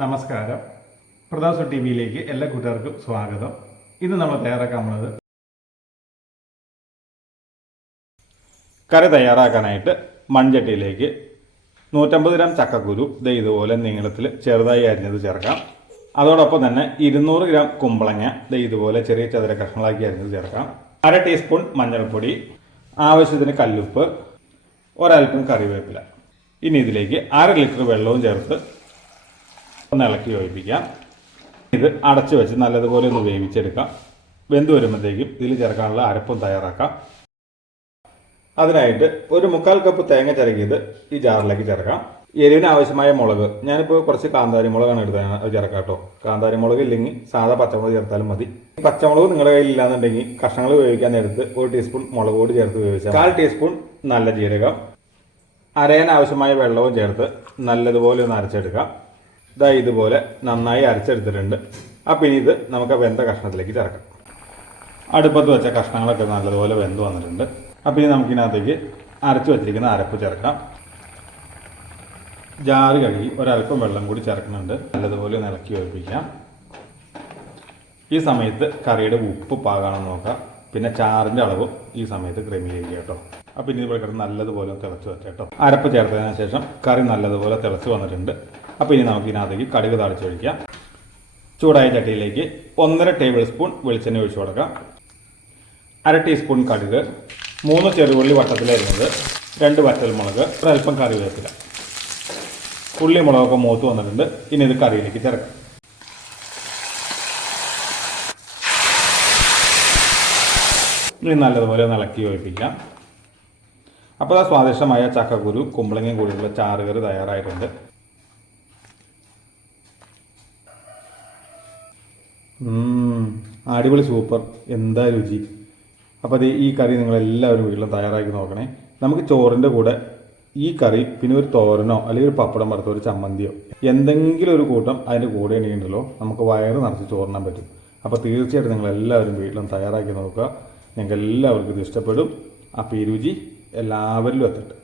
നമസ്കാരം. പ്രദാസ് ടി വിയിലേക്ക് എല്ലാ കൂട്ടുകാർക്കും സ്വാഗതം. ഇന്ന് നമ്മൾ തയ്യാറാക്കാൻ പോണത് കറി തയ്യാറാക്കാനായിട്ട് മൺചട്ടിയിലേക്ക് നൂറ്റമ്പത് ഗ്രാം ചക്കക്കുരു. ദേ ഇതുപോലെ നീളത്തിൽ ചെറുതായി അരിഞ്ഞത് ചേർക്കാം. അതോടൊപ്പം തന്നെ ഇരുന്നൂറ് ഗ്രാം കുമ്പളങ്ങ. ദേ ഇതുപോലെ ചെറിയ ചതുര കഷ്ണങ്ങളാക്കി അരിഞ്ഞത് ചേർക്കാം. അര ടീസ്പൂൺ മഞ്ഞൾപ്പൊടി. ആവശ്യത്തിന് കല്ലുപ്പ്. ഒരൽപ്പം കറിവേപ്പില. ഇനി ഇതിലേക്ക് അര ലിറ്റർ വെള്ളവും ചേർത്ത് ഒന്ന് ഇളക്കി ഇത് അടച്ചു വെച്ച് നല്ലതുപോലെ ഒന്ന് വേവിച്ചെടുക്കാം. വെന്ത് വരുമ്പോഴത്തേക്കും ഇതിൽ ചേർക്കാനുള്ള അരപ്പും തയ്യാറാക്കാം. അതിനായിട്ട് ഒരു മുക്കാൽ കപ്പ് തേങ്ങ ചിരകിയത് ഈ ജാറിലേക്ക് ചേർക്കാം. എരിവിന് ആവശ്യമായ മുളക്. ഞാനിപ്പോൾ കുറച്ച് കാന്താരി മുളകാണ് എടുത്തത്. ചേർക്കാം കേട്ടോ. കാന്താരി മുളക് ഇല്ലെങ്കിൽ സാധാ പച്ചമുളക് ചേർത്താലും മതി. പച്ചമുളക് നിങ്ങളുടെ കയ്യിൽ ഇല്ലാന്നുണ്ടെങ്കിൽ കഷ്ണങ്ങൾ ഉപയോഗിക്കാൻ എടുത്ത് ഒരു ടീസ്പൂൺ മുളക് പൊടി ചേർത്ത് ഉപയോഗിച്ചാൽ കാൽ ടീസ്പൂൺ നല്ല ജീരകം. അരയാൻ ആവശ്യമായ വെള്ളവും ചേർത്ത് നല്ലതുപോലെ ഒന്ന് അരച്ചെടുക്കാം. ഇതാ ഇതുപോലെ നന്നായി അരച്ചെടുത്തിട്ടുണ്ട്. അപ്പം ഇനി ഇത് നമുക്ക് വെന്ത കഷ്ണത്തിലേക്ക് ചേർക്കാം. അടുപ്പത്ത് വെച്ച കഷ്ണങ്ങളൊക്കെ നല്ലതുപോലെ വെന്ത് വന്നിട്ടുണ്ട്. അപ്പം ഇനി നമുക്കിതിനകത്തേക്ക് അരച്ചു വെച്ചിരിക്കുന്ന അരപ്പ് ചേർക്കാം. ജാറ് കഴുകി ഒരല്പം വെള്ളം കൂടി ചേർക്കുന്നുണ്ട്. നല്ലതുപോലെ നിലക്കി യോജിപ്പിക്കാം ഈ സമയത്ത് കറിയുടെ ഉപ്പ് പാകാണെന്ന് നോക്കാം. പിന്നെ ചാറിന്റെ അളവ് ഈ സമയത്ത് ക്രമീകരിക്കുക കേട്ടോ. അപ്പം ഇനി ഇവിടെ കിടന്ന് നല്ലതുപോലെ തിളച്ച് വെച്ചേട്ടോ അരപ്പ് ചേർത്തതിന് ശേഷം കറി നല്ലതുപോലെ തിളച്ച് വന്നിട്ടുണ്ട്. അപ്പോൾ ഇനി നമുക്ക് ഇതിനകത്തേക്ക് കടുക് താളിച്ചൊഴിക്കാം ചൂടായ ചട്ടിയിലേക്ക് ഒന്നര ടേബിൾ സ്പൂൺ വെളിച്ചെണ്ണ ഒഴിച്ചു കൊടുക്കാം. അര ടീസ്പൂൺ കടുക് മൂന്ന് ചെറുപുള്ളി വട്ടത്തിലരിഞ്ഞത് രണ്ട് വറ്റൽമുളക് ഒരൽപ്പം കറിവേപ്പില. ഉള്ളി മുളകൊക്കെ മൂത്ത് വന്നിട്ടുണ്ട്. ഇനി ഇത് കറിയിലേക്ക് ചേർക്കാം. ഇനി നല്ലതുപോലെ നിളക്കി യോജിപ്പിക്കാം അപ്പോൾ ആ സ്വാദിഷ്ടമായ ചക്കക്കുരു കുമ്പളങ്ങയും കൂടിയുള്ള ചാറുകറി തയ്യാറായിട്ടുണ്ട്. അടിപൊളി സൂപ്പർ. എന്താ രുചി? അപ്പോൾ അത് ഈ കറി നിങ്ങൾ എല്ലാവരും വീട്ടിലും തയ്യാറാക്കി നോക്കണേ. നമുക്ക് ചോറിന്റെ കൂടെ ഈ കറി പിന്നെ ഒരു തോരനോ അല്ലെങ്കിൽ ഒരു പപ്പടം വറുത്തോ ഒരു ചമ്മന്തിയോ എന്തെങ്കിലും ഒരു കൂട്ടം അതിന്റെ കൂടെ ഉണ്ടല്ലോ നമുക്ക് വയറ് നിറച്ച് ചോറിനാൻ പറ്റും. അപ്പോൾ തീർച്ചയായിട്ടും നിങ്ങൾ എല്ലാവരും വീട്ടിലും തയ്യാറാക്കി നോക്കുക. നിങ്ങൾക്ക് എല്ലാവർക്കും ഇത് ഇഷ്ടപ്പെടും. അപ്പോൾ ഈ രുചി എല്ലാവരിലും എത്തട്ടെ.